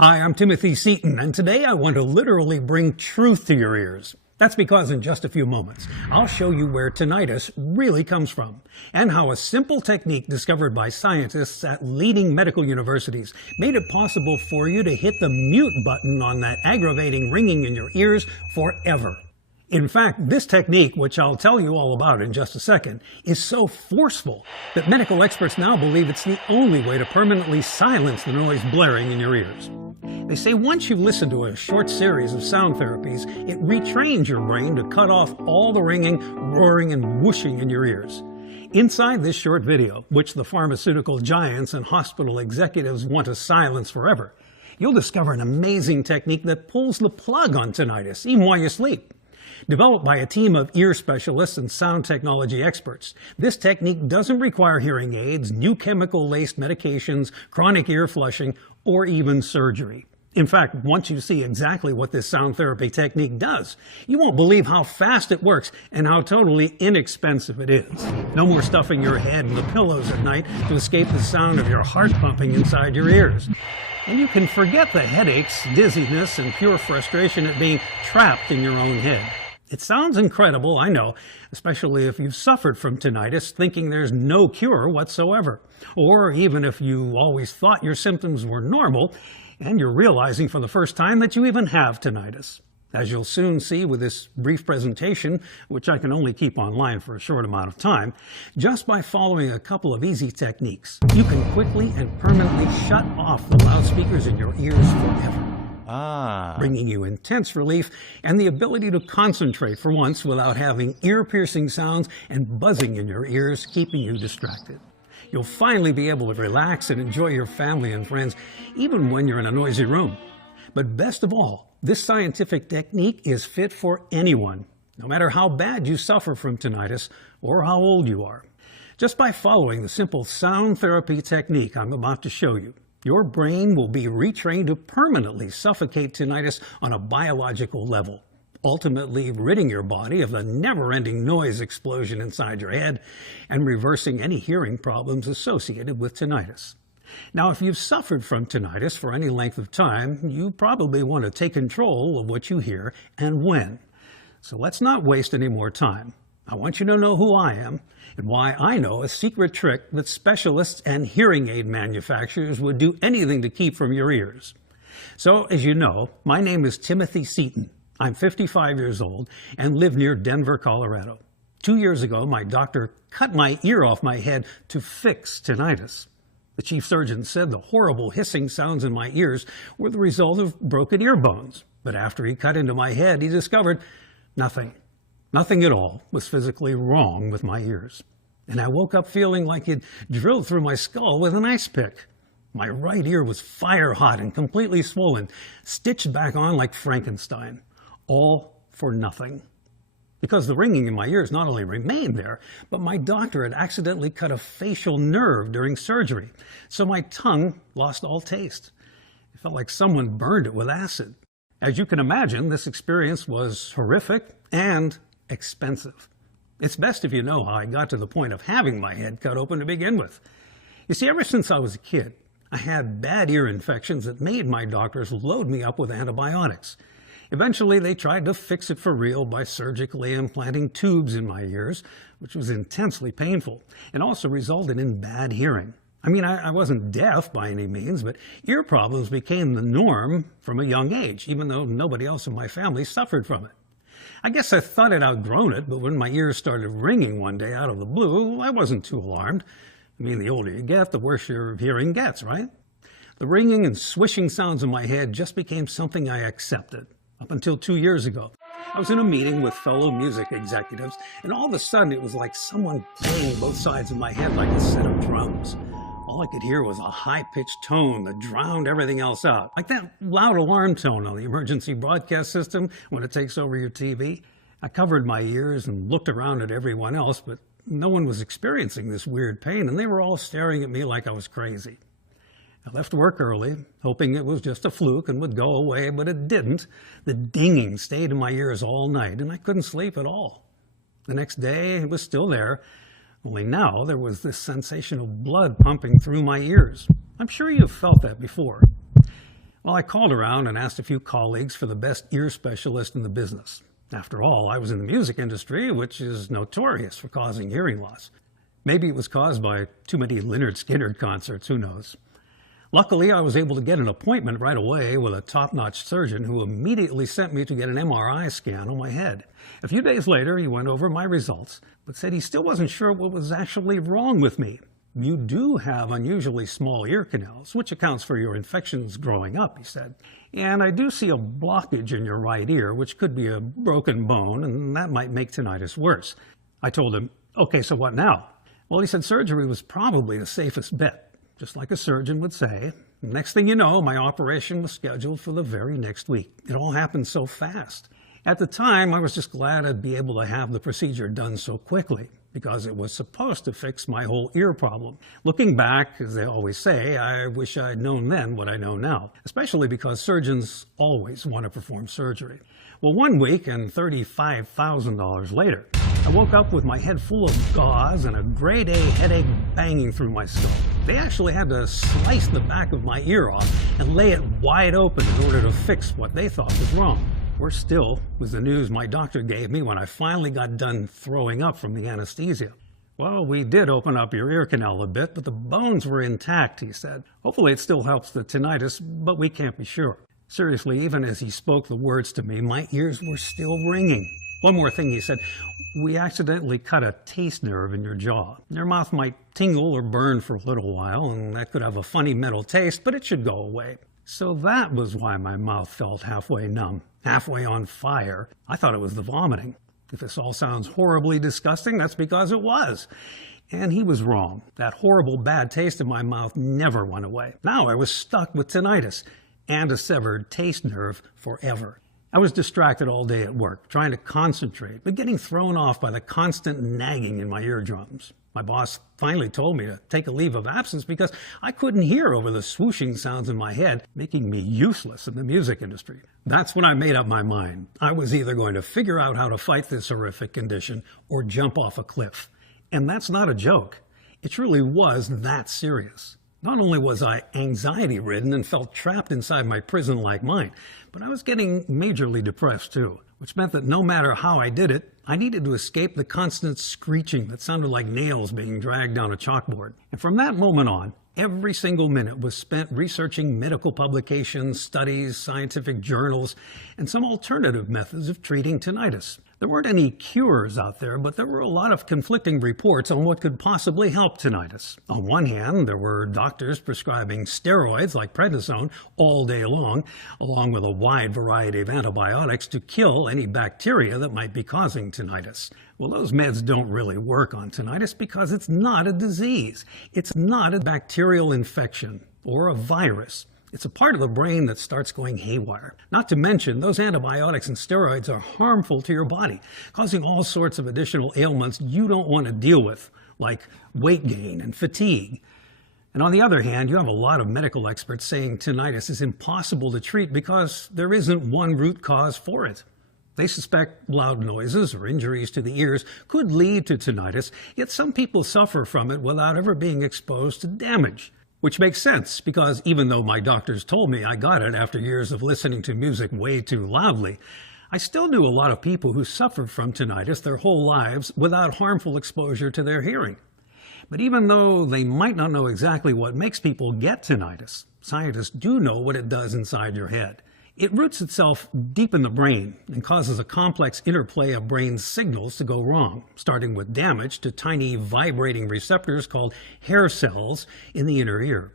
Hi, I'm Timothy Seaton, and today I want to literally bring truth to your ears. That's because in just a few moments, I'll show you where tinnitus really comes from, and how a simple technique discovered by scientists at leading medical universities made it possible for you to hit the mute button on that aggravating ringing in your ears forever. In fact, this technique, which I'll tell you all about in just a second, is so forceful that medical experts now believe it's the only way to permanently silence the noise blaring in your ears. They say once you've listened to a short series of sound therapies, it retrains your brain to cut off all the ringing, roaring, and whooshing in your ears. Inside this short video, which the pharmaceutical giants and hospital executives want to silence forever, you'll discover an amazing technique that pulls the plug on tinnitus, even while you sleep. Developed by a team of ear specialists and sound technology experts, this technique doesn't require hearing aids, new chemical-laced medications, chronic ear flushing, or even surgery. In fact, once you see exactly what this sound therapy technique does, you won't believe how fast it works and how totally inexpensive it is. No more stuffing your head in the pillows at night to escape the sound of your heart pumping inside your ears. And you can forget the headaches, dizziness, and pure frustration at being trapped in your own head. It sounds incredible, I know, especially if you've suffered from tinnitus thinking there's no cure whatsoever. Or even if you always thought your symptoms were normal and you're realizing for the first time that you even have tinnitus. As you'll soon see with this brief presentation, which I can only keep online for a short amount of time, just by following a couple of easy techniques, you can quickly and permanently shut off the loudspeakers in your ears forever. Bringing you intense relief and the ability to concentrate for once without having ear-piercing sounds and buzzing in your ears keeping you distracted. You'll finally be able to relax and enjoy your family and friends, even when you're in a noisy room. But best of all, this scientific technique is fit for anyone, no matter how bad you suffer from tinnitus or how old you are. Just by following the simple sound therapy technique I'm about to show you, your brain will be retrained to permanently suffocate tinnitus on a biological level, ultimately ridding your body of the never-ending noise explosion inside your head and reversing any hearing problems associated with tinnitus. Now, if you've suffered from tinnitus for any length of time, you probably want to take control of what you hear and when. So let's not waste any more time. I want you to know who I am and why I know a secret trick that specialists and hearing aid manufacturers would do anything to keep from your ears. So, as you know, my name is Timothy Seaton. I'm 55 years old and live near Denver, Colorado. 2 years ago, my doctor cut my ear off my head to fix tinnitus. The chief surgeon said the horrible hissing sounds in my ears were the result of broken ear bones. But after he cut into my head, he discovered nothing at all was physically wrong with my ears. And I woke up feeling like he'd drilled through my skull with an ice pick. My right ear was fire hot and completely swollen, stitched back on like Frankenstein. All for nothing. Because the ringing in my ears not only remained there, but my doctor had accidentally cut a facial nerve during surgery, so my tongue lost all taste. It felt like someone burned it with acid. As you can imagine, this experience was horrific and expensive. It's best if you know how I got to the point of having my head cut open to begin with. You see, ever since I was a kid, I had bad ear infections that made my doctors load me up with antibiotics. Eventually, they tried to fix it for real by surgically implanting tubes in my ears, which was intensely painful and also resulted in bad hearing. I mean, I wasn't deaf by any means, but ear problems became the norm from a young age, even though nobody else in my family suffered from it. I guess I thought I'd outgrown it, but when my ears started ringing one day out of the blue, I wasn't too alarmed. I mean, the older you get, the worse your hearing gets, right? The ringing and swishing sounds in my head just became something I accepted. Up until 2 years ago, I was in a meeting with fellow music executives, and all of a sudden it was like someone playing both sides of my head like a set of drums. All I could hear was a high-pitched tone that drowned everything else out, like that loud alarm tone on the emergency broadcast system when it takes over your TV. I covered my ears and looked around at everyone else, but no one was experiencing this weird pain, and they were all staring at me like I was crazy. I left work early, hoping it was just a fluke and would go away, but it didn't. The dinging stayed in my ears all night, and I couldn't sleep at all. The next day, it was still there, only now there was this sensation of blood pumping through my ears. I'm sure you've felt that before. Well, I called around and asked a few colleagues for the best ear specialist in the business. After all, I was in the music industry, which is notorious for causing hearing loss. Maybe it was caused by too many Lynyrd Skynyrd concerts, who knows. Luckily, I was able to get an appointment right away with a top-notch surgeon who immediately sent me to get an MRI scan on my head. A few days later, he went over my results, but said he still wasn't sure what was actually wrong with me. You do have unusually small ear canals, which accounts for your infections growing up, he said. And I do see a blockage in your right ear, which could be a broken bone, and that might make tinnitus worse. I told him, okay, so what now? Well, he said surgery was probably the safest bet. Just like a surgeon would say. Next thing you know, my operation was scheduled for the very next week. It all happened so fast. At the time, I was just glad I'd be able to have the procedure done so quickly, because it was supposed to fix my whole ear problem. Looking back, as they always say, I wish I'd known then what I know now, especially because surgeons always want to perform surgery. Well, 1 week and $35,000 later, I woke up with my head full of gauze and a grade A headache banging through my skull. They actually had to slice the back of my ear off and lay it wide open in order to fix what they thought was wrong. Worse still was the news my doctor gave me when I finally got done throwing up from the anesthesia. Well, we did open up your ear canal a bit, but the bones were intact, he said. Hopefully it still helps the tinnitus, but we can't be sure. Seriously, even as he spoke the words to me, my ears were still ringing. One more thing, he said, we accidentally cut a taste nerve in your jaw. Your mouth might tingle or burn for a little while, and that could have a funny metal taste, but it should go away. So that was why my mouth felt halfway numb, halfway on fire. I thought it was the vomiting. If this all sounds horribly disgusting, that's because it was. And he was wrong. That horrible bad taste in my mouth never went away. Now I was stuck with tinnitus and a severed taste nerve forever. I was distracted all day at work, trying to concentrate, but getting thrown off by the constant nagging in my eardrums. My boss finally told me to take a leave of absence because I couldn't hear over the swooshing sounds in my head, making me useless in the music industry. That's when I made up my mind. I was either going to figure out how to fight this horrific condition or jump off a cliff. And that's not a joke. It truly was that serious. Not only was I anxiety-ridden and felt trapped inside my prison-like mind, but I was getting majorly depressed too, which meant that no matter how I did it, I needed to escape the constant screeching that sounded like nails being dragged down a chalkboard. And from that moment on, every single minute was spent researching medical publications, studies, scientific journals, and some alternative methods of treating tinnitus. There weren't any cures out there, but there were a lot of conflicting reports on what could possibly help tinnitus. On one hand, there were doctors prescribing steroids like prednisone all day long, along with a wide variety of antibiotics to kill any bacteria that might be causing tinnitus. Well, those meds don't really work on tinnitus because it's not a disease. It's not a bacterial infection or a virus. It's a part of the brain that starts going haywire. Not to mention, those antibiotics and steroids are harmful to your body, causing all sorts of additional ailments you don't want to deal with, like weight gain and fatigue. And on the other hand, you have a lot of medical experts saying tinnitus is impossible to treat because there isn't one root cause for it. They suspect loud noises or injuries to the ears could lead to tinnitus, yet some people suffer from it without ever being exposed to damage. Which makes sense, because even though my doctors told me I got it after years of listening to music way too loudly, I still knew a lot of people who suffered from tinnitus their whole lives without harmful exposure to their hearing. But even though they might not know exactly what makes people get tinnitus, scientists do know what it does inside your head. It roots itself deep in the brain and causes a complex interplay of brain signals to go wrong, starting with damage to tiny vibrating receptors called hair cells in the inner ear.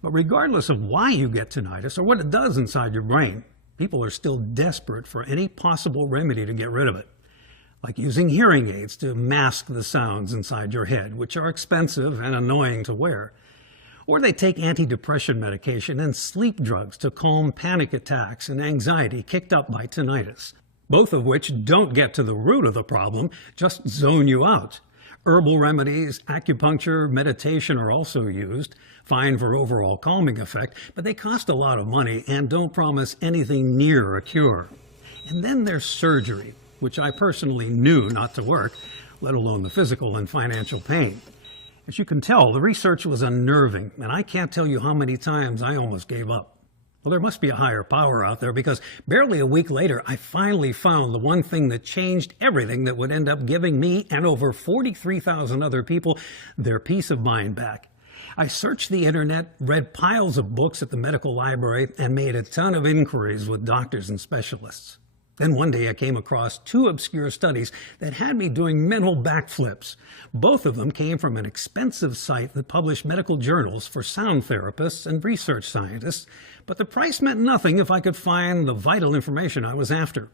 But regardless of why you get tinnitus or what it does inside your brain, people are still desperate for any possible remedy to get rid of it, like using hearing aids to mask the sounds inside your head, which are expensive and annoying to wear. Or they take antidepressant medication and sleep drugs to calm panic attacks and anxiety kicked up by tinnitus, both of which don't get to the root of the problem, just zone you out. Herbal remedies, acupuncture, meditation are also used, fine for overall calming effect, but they cost a lot of money and don't promise anything near a cure. And then there's surgery, which I personally knew not to work, let alone the physical and financial pain. As you can tell, the research was unnerving, and I can't tell you how many times I almost gave up. Well, there must be a higher power out there, because barely a week later, I finally found the one thing that changed everything that would end up giving me and over 43,000 other people their peace of mind back. I searched the internet, read piles of books at the medical library, and made a ton of inquiries with doctors and specialists. Then one day I came across two obscure studies that had me doing mental backflips. Both of them came from an expensive site that published medical journals for sound therapists and research scientists, but the price meant nothing if I could find the vital information I was after.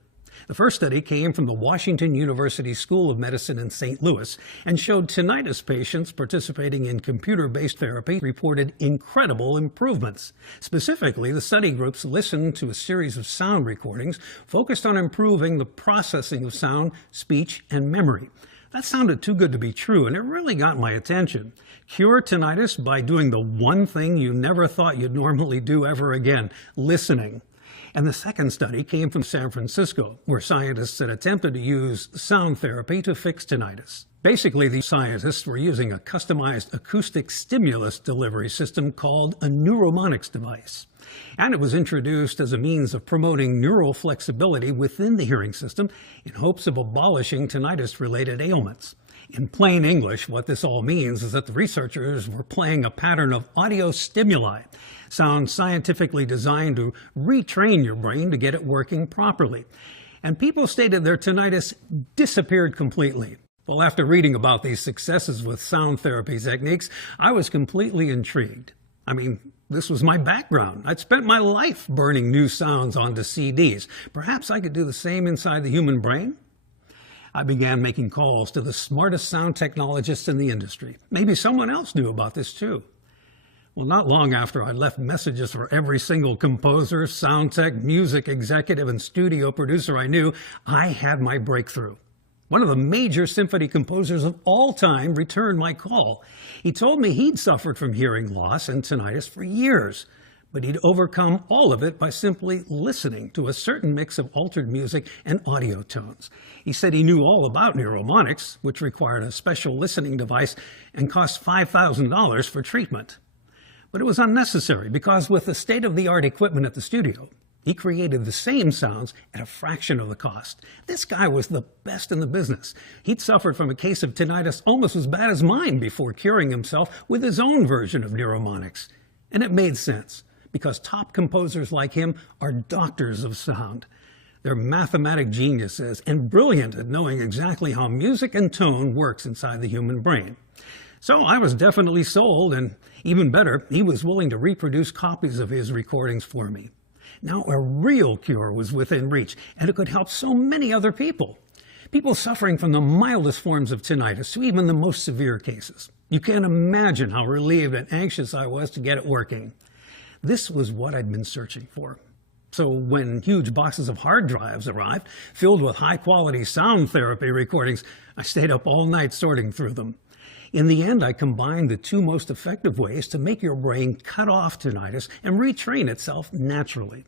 The first study came from the Washington University School of Medicine in St. Louis and showed tinnitus patients participating in computer-based therapy reported incredible improvements. Specifically, the study groups listened to a series of sound recordings focused on improving the processing of sound, speech, and memory. That sounded too good to be true, and it really got my attention. Cure tinnitus by doing the one thing you never thought you'd normally do ever again: listening. And the second study came from San Francisco, where scientists had attempted to use sound therapy to fix tinnitus. Basically, these scientists were using a customized acoustic stimulus delivery system called a neuromonics device. And it was introduced as a means of promoting neural flexibility within the hearing system in hopes of abolishing tinnitus-related ailments. In plain English, what this all means is that the researchers were playing a pattern of audio stimuli, sound scientifically designed to retrain your brain to get it working properly. And people stated their tinnitus disappeared completely. Well, after reading about these successes with sound therapy techniques, I was completely intrigued. I mean, this was my background. I'd spent my life burning new sounds onto CDs. Perhaps I could do the same inside the human brain? I began making calls to the smartest sound technologists in the industry. Maybe someone else knew about this too. Well, not long after I left messages for every single composer, sound tech, music executive, and studio producer I knew, I had my breakthrough. One of the major symphony composers of all time returned my call. He told me he'd suffered from hearing loss and tinnitus for years, but he'd overcome all of it by simply listening to a certain mix of altered music and audio tones. He said he knew all about neuromonics, which required a special listening device and cost $5,000 for treatment. But it was unnecessary, because with the state-of-the-art equipment at the studio, he created the same sounds at a fraction of the cost. This guy was the best in the business. He'd suffered from a case of tinnitus almost as bad as mine before curing himself with his own version of neuromonics. And it made sense, because top composers like him are doctors of sound. They're mathematic geniuses and brilliant at knowing exactly how music and tone works inside the human brain. So I was definitely sold, and even better, he was willing to reproduce copies of his recordings for me. Now a real cure was within reach, and it could help so many other people. People suffering from the mildest forms of tinnitus to even the most severe cases. You can't imagine how relieved and anxious I was to get it working. This was what I'd been searching for. So when huge boxes of hard drives arrived, filled with high-quality sound therapy recordings, I stayed up all night sorting through them. In the end, I combined the two most effective ways to make your brain cut off tinnitus and retrain itself naturally.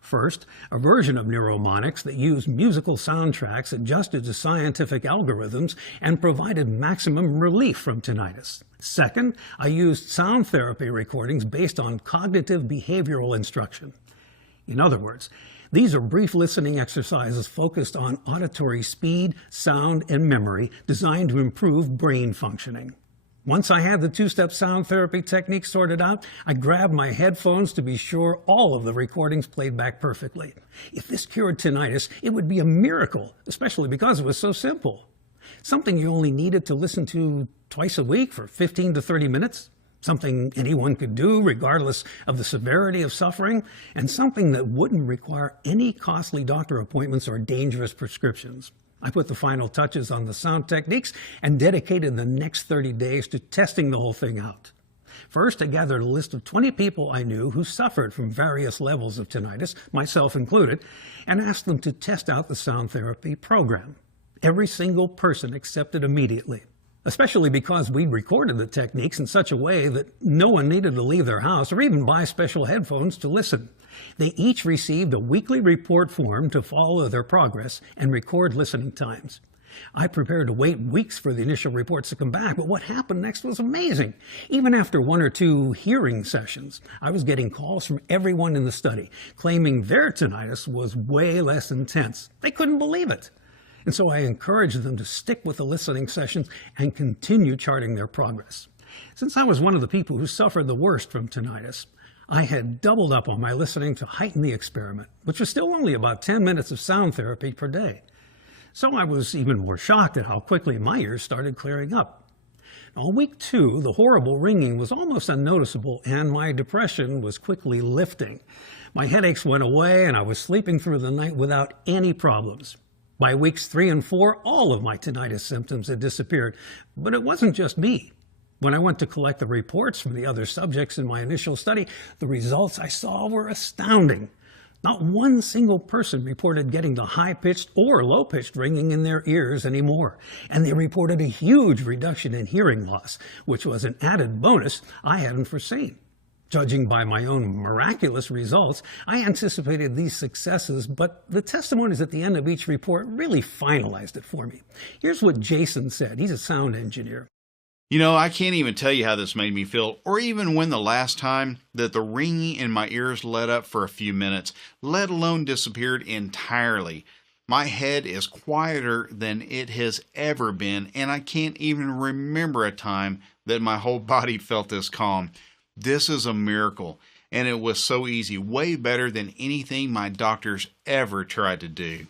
First, a version of neuromonics that used musical soundtracks adjusted to scientific algorithms and provided maximum relief from tinnitus. Second, I used sound therapy recordings based on cognitive behavioral instruction. In other words, these are brief listening exercises focused on auditory speed, sound, and memory designed to improve brain functioning. Once I had the two-step sound therapy technique sorted out, I grabbed my headphones to be sure all of the recordings played back perfectly. If this cured tinnitus, it would be a miracle, especially because it was so simple. Something you only needed to listen to twice a week for 15 to 30 minutes. Something anyone could do regardless of the severity of suffering, and something that wouldn't require any costly doctor appointments or dangerous prescriptions. I put the final touches on the sound techniques and dedicated the next 30 days to testing the whole thing out. First, I gathered a list of 20 people I knew who suffered from various levels of tinnitus, myself included, and asked them to test out the sound therapy program. Every single person accepted immediately, especially because we recorded the techniques in such a way that no one needed to leave their house or even buy special headphones to listen. They each received a weekly report form to follow their progress and record listening times. I prepared to wait weeks for the initial reports to come back, but what happened next was amazing. Even after 1 or 2 hearing sessions, I was getting calls from everyone in the study claiming their tinnitus was way less intense. They couldn't believe it. And so I encouraged them to stick with the listening sessions and continue charting their progress. Since I was one of the people who suffered the worst from tinnitus, I had doubled up on my listening to heighten the experiment, which was still only about 10 minutes of sound therapy per day. So I was even more shocked at how quickly my ears started clearing up. On week 2, the horrible ringing was almost unnoticeable and my depression was quickly lifting. My headaches went away and I was sleeping through the night without any problems. By weeks 3 and 4, all of my tinnitus symptoms had disappeared, but it wasn't just me. When I went to collect the reports from the other subjects in my initial study, the results I saw were astounding. Not one single person reported getting the high-pitched or low-pitched ringing in their ears anymore, and they reported a huge reduction in hearing loss, which was an added bonus I hadn't foreseen. Judging by my own miraculous results, I anticipated these successes, but the testimonies at the end of each report really finalized it for me. Here's what Jason said. He's a sound engineer. You know, I can't even tell you how this made me feel, or even when the last time that the ringing in my ears let up for a few minutes, let alone disappeared entirely. My head is quieter than it has ever been, and I can't even remember a time that my whole body felt this calm. This is a miracle, and it was so easy, way better than anything my doctors ever tried to do.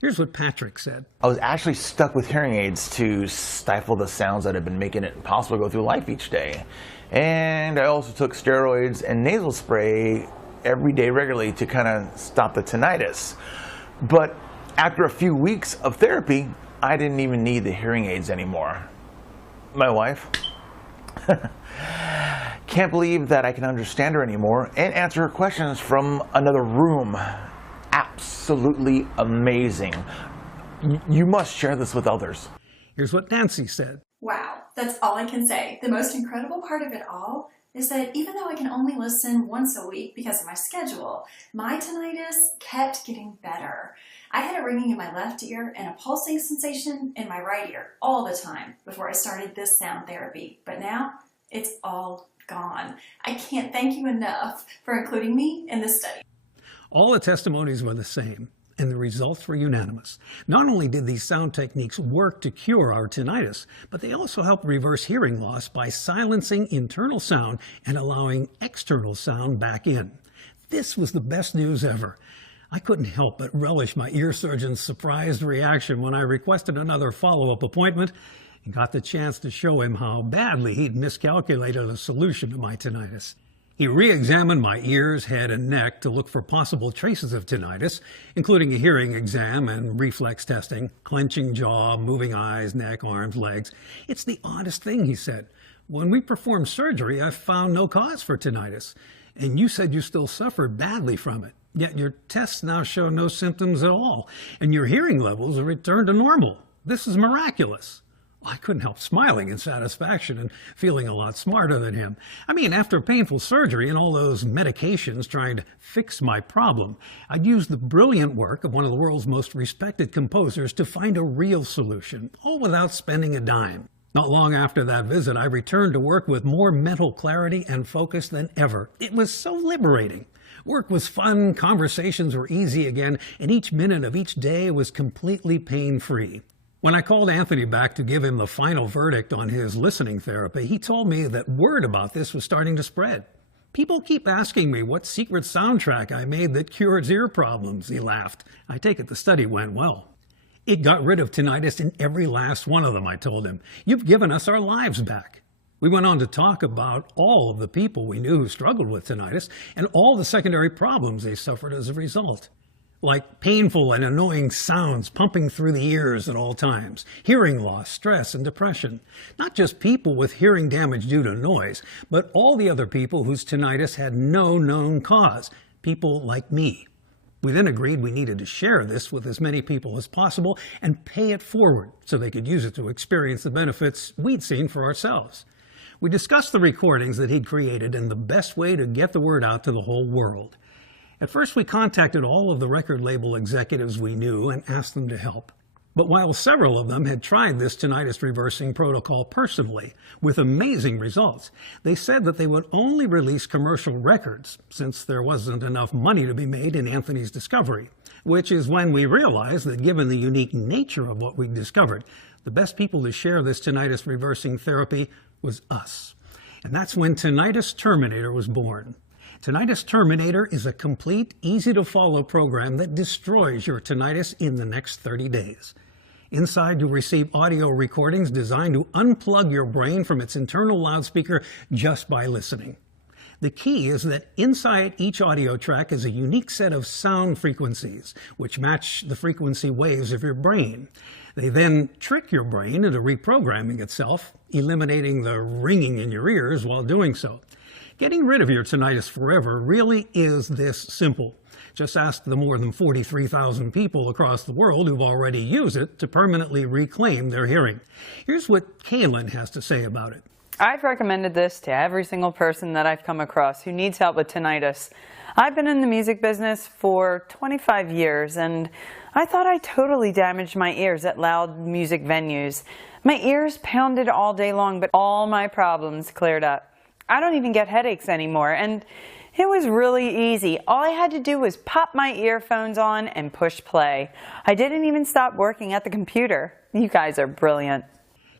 Here's what Patrick said. I was actually stuck with hearing aids to stifle the sounds that had been making it impossible to go through life each day. And I also took steroids and nasal spray every day regularly to kind of stop the tinnitus. But after a few weeks of therapy, I didn't even need the hearing aids anymore. My wife can't believe that I can understand her anymore and answer her questions from another room. Absolutely amazing. You must share this with others. Here's what Nancy said. Wow, that's all I can say. The most incredible part of it all is that even though I can only listen once a week because of my schedule, my tinnitus kept getting better. I had a ringing in my left ear and a pulsing sensation in my right ear all the time before I started this sound therapy, but now it's all gone. I can't thank you enough for including me in this study. All the testimonies were the same, and the results were unanimous. Not only did these sound techniques work to cure our tinnitus, but they also helped reverse hearing loss by silencing internal sound and allowing external sound back in. This was the best news ever. I couldn't help but relish my ear surgeon's surprised reaction when I requested another follow-up appointment and got the chance to show him how badly he'd miscalculated a solution to my tinnitus. He re-examined my ears, head, and neck to look for possible traces of tinnitus, including a hearing exam and reflex testing, clenching jaw, moving eyes, neck, arms, legs. It's the oddest thing, he said. When we performed surgery, I found no cause for tinnitus, and you said you still suffered badly from it. Yet your tests now show no symptoms at all, and your hearing levels have returned to normal. This is miraculous. I couldn't help smiling in satisfaction and feeling a lot smarter than him. I mean, after painful surgery and all those medications trying to fix my problem, I'd used the brilliant work of one of the world's most respected composers to find a real solution, all without spending a dime. Not long after that visit, I returned to work with more mental clarity and focus than ever. It was so liberating. Work was fun, conversations were easy again, and each minute of each day was completely pain-free. When I called Anthony back to give him the final verdict on his listening therapy, he told me that word about this was starting to spread. People keep asking me what secret soundtrack I made that cures ear problems, he laughed. I take it the study went well. It got rid of tinnitus in every last one of them, I told him. You've given us our lives back. We went on to talk about all of the people we knew who struggled with tinnitus and all the secondary problems they suffered as a result. Like painful and annoying sounds pumping through the ears at all times, hearing loss, stress, and depression. Not just people with hearing damage due to noise, but all the other people whose tinnitus had no known cause, people like me. We then agreed we needed to share this with as many people as possible and pay it forward so they could use it to experience the benefits we'd seen for ourselves. We discussed the recordings that he'd created and the best way to get the word out to the whole world. At first, we contacted all of the record label executives we knew and asked them to help. But while several of them had tried this tinnitus reversing protocol personally, with amazing results, they said that they would only release commercial records since there wasn't enough money to be made in Anthony's discovery, which is when we realized that given the unique nature of what we discovered, the best people to share this tinnitus reversing therapy was us. And that's when Tinnitus Terminator was born. Tinnitus Terminator is a complete, easy-to-follow program that destroys your tinnitus in the next 30 days. Inside, you'll receive audio recordings designed to unplug your brain from its internal loudspeaker just by listening. The key is that inside each audio track is a unique set of sound frequencies, which match the frequency waves of your brain. They then trick your brain into reprogramming itself, eliminating the ringing in your ears while doing so. Getting rid of your tinnitus forever really is this simple. Just ask the more than 43,000 people across the world who've already used it to permanently reclaim their hearing. Here's what Kaylin has to say about it. I've recommended this to every single person that I've come across who needs help with tinnitus. I've been in the music business for 25 years, and I thought I totally damaged my ears at loud music venues. My ears pounded all day long, but all my problems cleared up. I don't even get headaches anymore, and it was really easy. All I had to do was pop my earphones on and push play. I didn't even stop working at the computer. You guys are brilliant.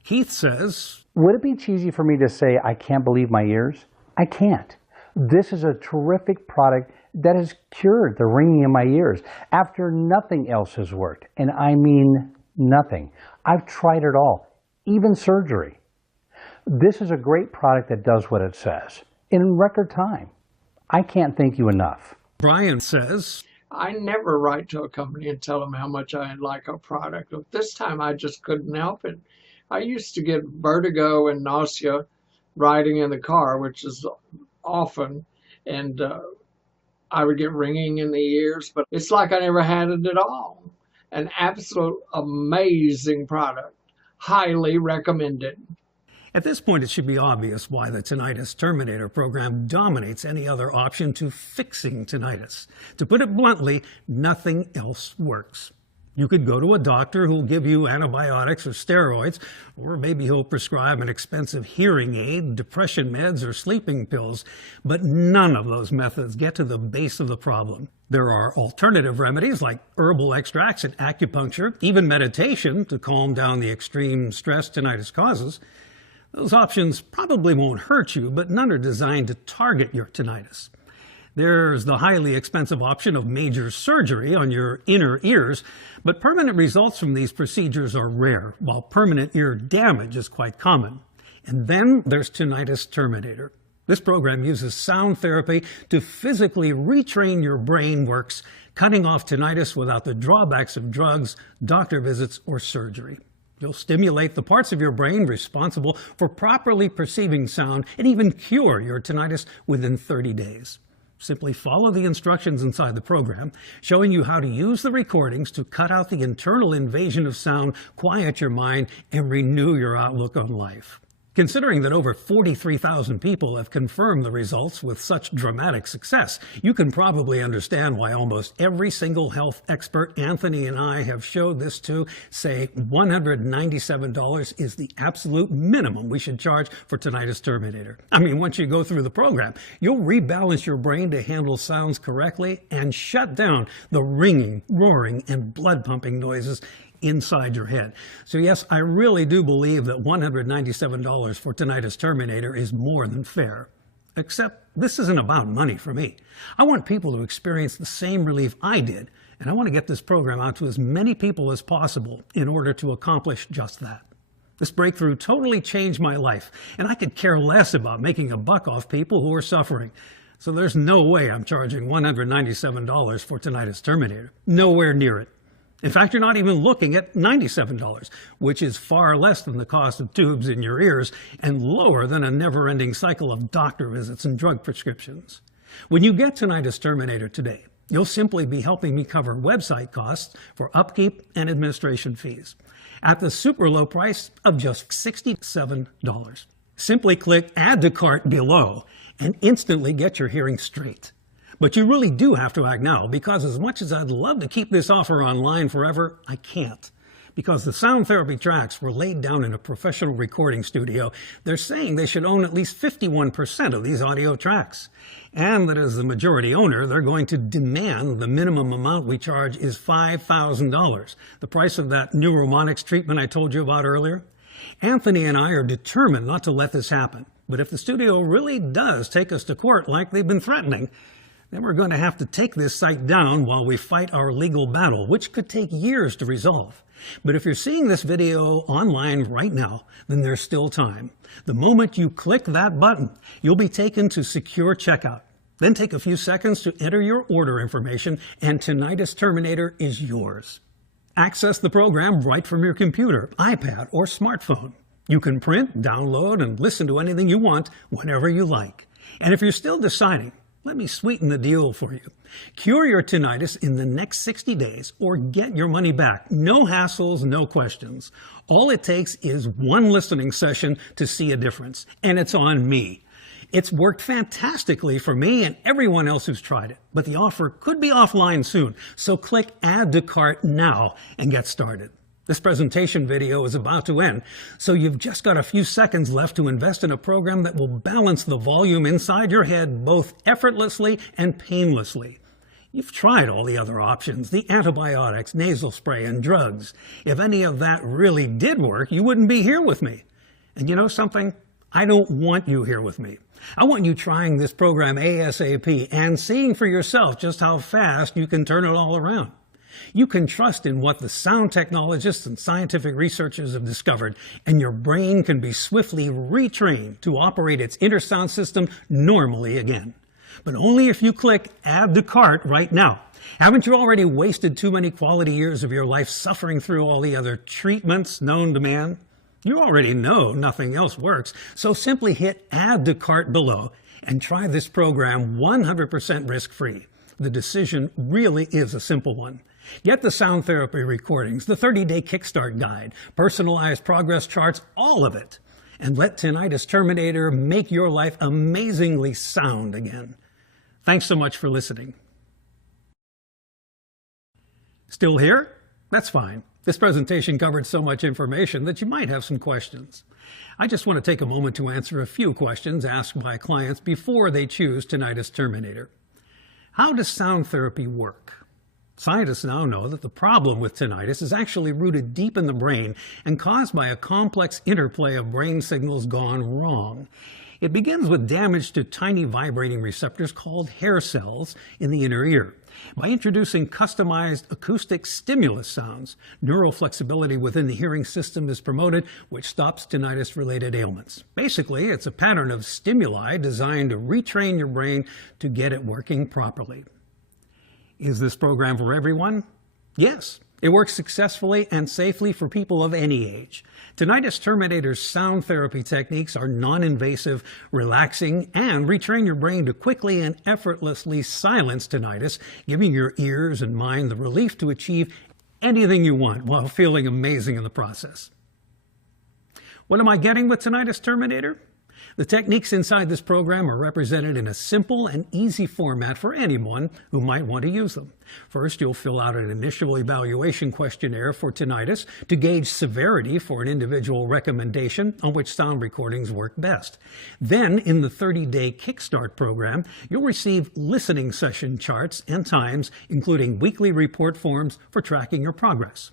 Keith says, would it be cheesy for me to say I can't believe my ears? I can't. This is a terrific product that has cured the ringing in my ears after nothing else has worked. And I mean nothing. I've tried it all, even surgery. This is a great product that does what it says in record time. I can't thank you enough. Brian says, I never write to a company and tell them how much I like a product. But this time I just couldn't help it. I used to get vertigo and nausea riding in the car, which is often, and I would get ringing in the ears, but it's like I never had it at all. An absolute amazing product. Highly recommended. At this point, it should be obvious why the Tinnitus Terminator program dominates any other option to fixing tinnitus. To put it bluntly, nothing else works. You could go to a doctor who'll give you antibiotics or steroids, or maybe he'll prescribe an expensive hearing aid, depression meds, or sleeping pills, but none of those methods get to the base of the problem. There are alternative remedies like herbal extracts and acupuncture, even meditation to calm down the extreme stress tinnitus causes. Those options probably won't hurt you, but none are designed to target your tinnitus. There's the highly expensive option of major surgery on your inner ears, but permanent results from these procedures are rare, while permanent ear damage is quite common. And then there's Tinnitus Terminator. This program uses sound therapy to physically retrain your brain works, cutting off tinnitus without the drawbacks of drugs, doctor visits, or surgery. You'll stimulate the parts of your brain responsible for properly perceiving sound and even cure your tinnitus within 30 days. Simply follow the instructions inside the program, showing you how to use the recordings to cut out the internal invasion of sound, quiet your mind, and renew your outlook on life. Considering that over 43,000 people have confirmed the results with such dramatic success, you can probably understand why almost every single health expert Anthony and I have showed this to say $197 is the absolute minimum we should charge for Tinnitus Terminator. I mean, once you go through the program, you'll rebalance your brain to handle sounds correctly and shut down the ringing, roaring, and blood pumping noises inside your head. So yes, I really do believe that $197 for Tinnitus Terminator is more than fair. Except this isn't about money for me. I want people to experience the same relief I did, and I want to get this program out to as many people as possible in order to accomplish just that. This breakthrough totally changed my life, and I could care less about making a buck off people who are suffering. So there's no way I'm charging $197 for Tinnitus Terminator. Nowhere near it. In fact, you're not even looking at $97, which is far less than the cost of tubes in your ears and lower than a never-ending cycle of doctor visits and drug prescriptions. When you get Tinnitus Terminator today, you'll simply be helping me cover website costs for upkeep and administration fees at the super low price of just $67. Simply click Add to Cart below and instantly get your hearing straight. But you really do have to act now, because as much as I'd love to keep this offer online forever, I can't. Because the sound therapy tracks were laid down in a professional recording studio, they're saying they should own at least 51% of these audio tracks. And that as the majority owner, they're going to demand the minimum amount we charge is $5,000, the price of that neuromonics treatment I told you about earlier. Anthony and I are determined not to let this happen. But if the studio really does take us to court like they've been threatening, then we're going to have to take this site down while we fight our legal battle, which could take years to resolve. But if you're seeing this video online right now, then there's still time. The moment you click that button, you'll be taken to secure checkout. Then take a few seconds to enter your order information, and Tinnitus Terminator is yours. Access the program right from your computer, iPad, or smartphone. You can print, download, and listen to anything you want whenever you like. And if you're still deciding, let me sweeten the deal for you. Cure your tinnitus in the next 60 days or get your money back. No hassles, no questions. All it takes is one listening session to see a difference, and it's on me. It's worked fantastically for me and everyone else who's tried it, but the offer could be offline soon, so click Add to Cart now and get started. This presentation video is about to end, so you've just got a few seconds left to invest in a program that will balance the volume inside your head both effortlessly and painlessly. You've tried all the other options, the antibiotics, nasal spray, and drugs. If any of that really did work, you wouldn't be here with me. And you know something? I don't want you here with me. I want you trying this program ASAP and seeing for yourself just how fast you can turn it all around. You can trust in what the sound technologists and scientific researchers have discovered, and your brain can be swiftly retrained to operate its inner sound system normally again. But only if you click Add to Cart right now. Haven't you already wasted too many quality years of your life suffering through all the other treatments known to man? You already know nothing else works, so simply hit Add to Cart below and try this program 100% risk-free. The decision really is a simple one. Get the sound therapy recordings, the 30-day Kickstart guide, personalized progress charts, all of it. And let Tinnitus Terminator make your life amazingly sound again. Thanks so much for listening. Still here? That's fine. This presentation covered so much information that you might have some questions. I just want to take a moment to answer a few questions asked by clients before they choose Tinnitus Terminator. How does sound therapy work? Scientists now know that the problem with tinnitus is actually rooted deep in the brain and caused by a complex interplay of brain signals gone wrong. It begins with damage to tiny vibrating receptors called hair cells in the inner ear. By introducing customized acoustic stimulus sounds, neural flexibility within the hearing system is promoted, which stops tinnitus-related ailments. Basically, it's a pattern of stimuli designed to retrain your brain to get it working properly. Is this program for everyone? Yes. It works successfully and safely for people of any age. Tinnitus Terminator's sound therapy techniques are non-invasive, relaxing, and retrain your brain to quickly and effortlessly silence tinnitus, giving your ears and mind the relief to achieve anything you want while feeling amazing in the process. What am I getting with Tinnitus Terminator? The techniques inside this program are represented in a simple and easy format for anyone who might want to use them. First, you'll fill out an initial evaluation questionnaire for tinnitus to gauge severity for an individual recommendation on which sound recordings work best. Then, in the 30-day Kickstart program, you'll receive listening session charts and times, including weekly report forms for tracking your progress.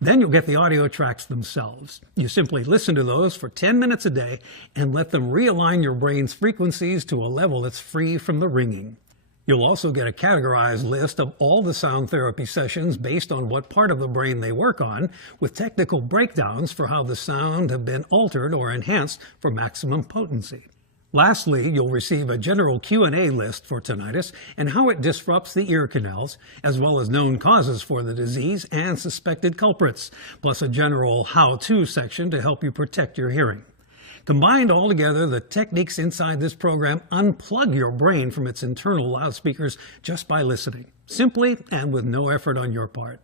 Then you'll get the audio tracks themselves. You simply listen to those for 10 minutes a day and let them realign your brain's frequencies to a level that's free from the ringing. You'll also get a categorized list of all the sound therapy sessions based on what part of the brain they work on, with technical breakdowns for how the sound have been altered or enhanced for maximum potency. Lastly, you'll receive a general Q&A list for tinnitus and how it disrupts the ear canals, as well as known causes for the disease and suspected culprits, plus a general how-to section to help you protect your hearing. Combined all together, the techniques inside this program unplug your brain from its internal loudspeakers just by listening, simply and with no effort on your part.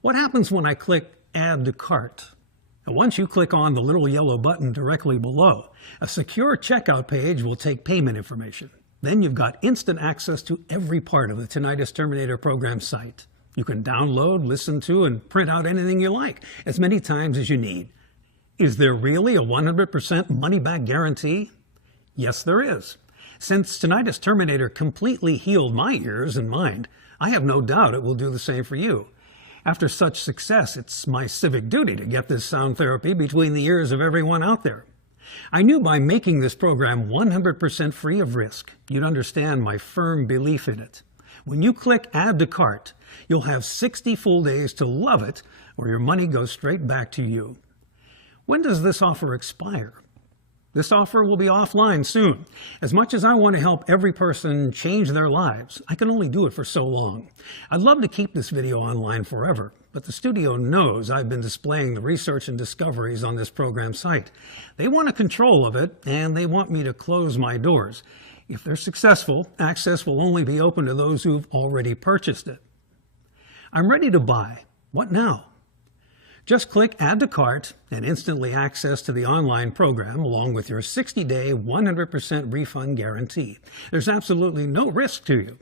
What happens when I click Add to Cart? Now, once you click on the little yellow button directly below, a secure checkout page will take payment information. Then you've got instant access to every part of the Tinnitus Terminator program site. You can download, listen to, and print out anything you like, as many times as you need. Is there really a 100% money-back guarantee? Yes, there is. Since Tinnitus Terminator completely healed my ears and mind, I have no doubt it will do the same for you. After such success, it's my civic duty to get this sound therapy between the ears of everyone out there. I knew by making this program 100% free of risk, you'd understand my firm belief in it. When you click Add to Cart, you'll have 60 full days to love it, or your money goes straight back to you. When does this offer expire? This offer will be offline soon. As much as I want to help every person change their lives, I can only do it for so long. I'd love to keep this video online forever, but the studio knows I've been displaying the research and discoveries on this program site. They want a control of it, and they want me to close my doors. If they're successful, access will only be open to those who've already purchased it. I'm ready to buy. What now? Just click Add to Cart and instantly access to the online program along with your 60-day 100% refund guarantee. There's absolutely no risk to you.